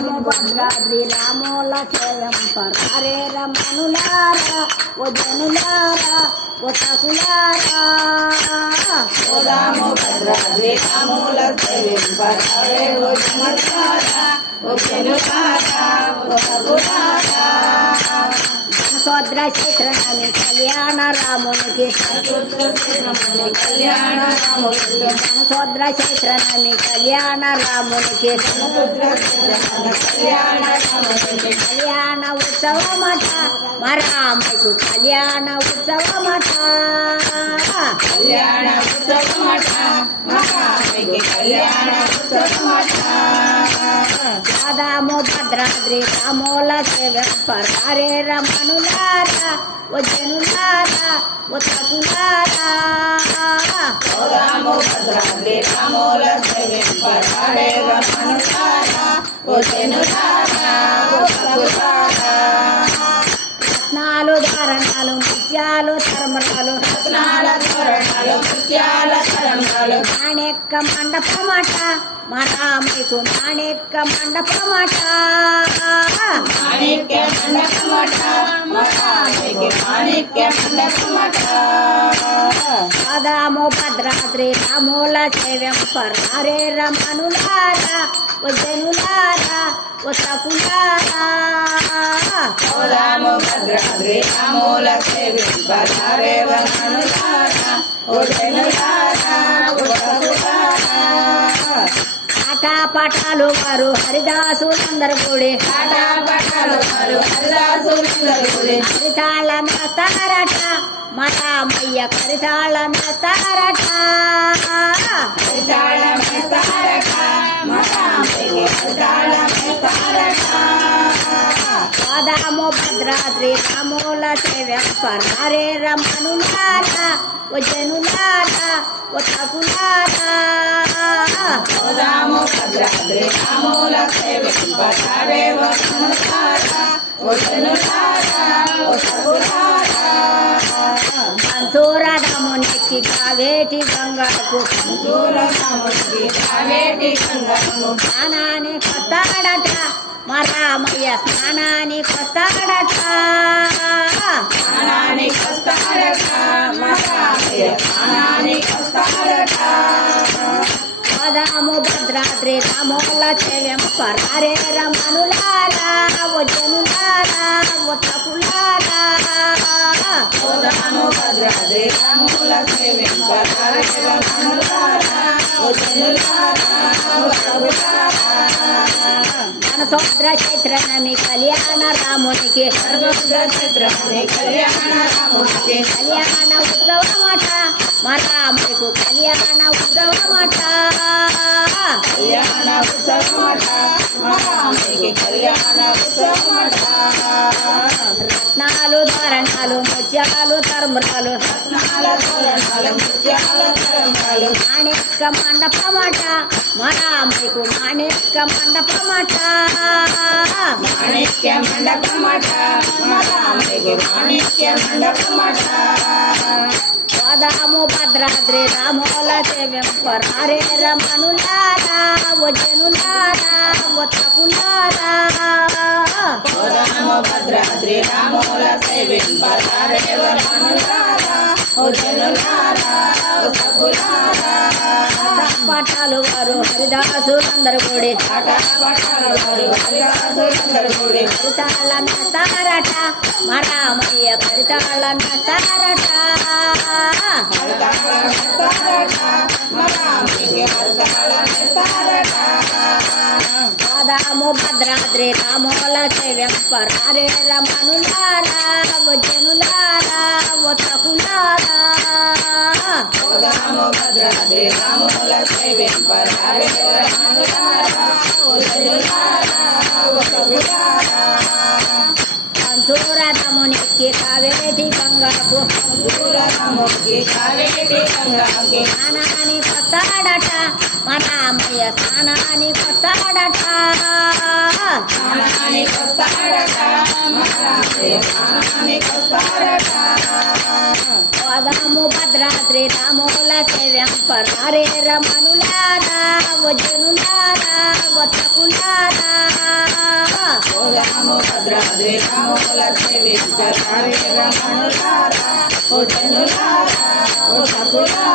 పోదాము భద్రాద్రి రామోల సేవంపరారే రమణులారా ఓ జనులారా ఓ సకులారా పోదాము భద్రాద్రి రామోల సేవంపరారే ఓ జనులారా ఓ జనులారా ఓ సకులారా సోద్ర క్షేత్రనమి కళ్యాణ రామునికి కళ్యాణ రామునికి సోద్ర క్షేత్రనమి కళ్యాణ రామునికి కళ్యాణ రామునికి కళ్యాణ ఉత్సవమట మరామకు కళ్యాణ ఉత్సవమట కళ్యాణ ఉత్సవమట మహామికి కళ్యాణ ఉత్సవమట పోదాము భద్రాద్రి రామోల సేవంపరారే రమణులారా ఓ జనులారా ఓ సకులారా పోదాము భద్రాద్రి రామోల సేవంపరారే రమణులారా ఓ జనులారా ఓ సకులారా రత్నాలు ధారణాలు ముత్యాలు తరమరాలు రత్నాల తోరణాలు ముత్యాల తరంగాలు మాణెక్క మండపమట మరామకు మాణెక్క మండపమట మాణిక్య మండపమట మహామికి మాణిక్య మండపమట పోదాము భద్రాద్రి రామోల సేవంపరారే రమణులారా ఓ జనులారా ఓ సకులారా పోదాము భద్రాద్రి రామోల సేవింపరారే రమణులారా ఓ జనులారా ఓ సకులారా ఆటపాటాలు వారు హరిదాసులందరూ కూడి ఆటపాటలు వారు హరిదాసులందరూ కూడి హరితాళ మేస్తారట మరామయ్య కరితాళ మేస్తారట హరితాళం వేస్తారట మహామికి హరితాళం వేస్తారట పోదాము భద్రాద్రి రామోల సేవంపరారే రమణులారా ఓ జనులారా ఓ సకులారా పోదాము భద్రాద్రి రామోల సేవింపరారే రమణులారా ఓ జనులారా ఓ సకులారా పంచోరదమునికి కావేటి గంగకు దూరమునికి కావేటి గంగకు స్నానానికి వస్తాడట మరామయ్య స్నానానికి వస్తాడట స్నానానికి వస్తాడట మహామయ్య స్నానానికి వస్తాడట పోదాము భద్రాద్రి రామోల సేవంపరారే రమణులారా ఓ జనులారా ఓ సకులారా పోదాము భద్రాద్రి రామోల సేవింపరారే రమణులారా ఓ జనులారా ఓ సకులారా సోద్ర క్షేత్రనమి కళ్యాణ రామునికి చిత్రముని కళ్యాణ రామునికి కళ్యాణ ఉత్సవమట మరామకు కళ్యాణ ఉత్సవమట కళ్యాణ ఉత్సవమట మహామికి కళ్యాణ ఉత్సవమట రత్నాలు ధారణాలు ముత్యాలు తరమరాలు రత్నాల తోరణాలు ముత్యాల తరంగాలు మాణిక్య మండపమట మరామకు మాణిక్య మండపమట మాణిక్య మండపమట మహామికి మాణిక్య మండపమట పోదాము భద్రాద్రి రామోల సేవంపరారే రమణులారా ఓ జనులారా ఓ సకులారా పోదాము భద్రాద్రి రామోల సేవింపరారే రమణులారా ఓ జనులారా ఓ సకులారా పటాలు వారు హరిదాసులందరూ కూడి ఆటపాటలు వారు హరిదాసులందరూ కూడి హరితాళ మేస్తారట మరామయ్య హరితాళ మేస్తారట హరితాళం వేస్తారట మహామికి హరితాళం వేస్తారట పోదాము భద్రాద్రి రామోల సేవంపరారే రమణులారా ఓ జనులారా ఓ సకులారా పోదాము భద్రాద్రి రామోల సేవింపరారే రమణులారా ఓ జనులారా ఓ సకులారా పంచోరదమునికి కావేటి గంగకు దూరముకి కావేటి గంగకి స్నానానికి వస్తాడట మరామయ్య స్నానానికి వస్తాడట స్నానానికి వస్తాడట మహామయ్య స్నానానికి వస్తాడట పోదాము భద్రాద్రి రామోల సేవంపరారే రమణులారా ఓ జనులారా ఓ సకులారా భద్రాద్రి రాముల సేవించరారే రమణులారా ఓ జనులారా ఓ సకులారా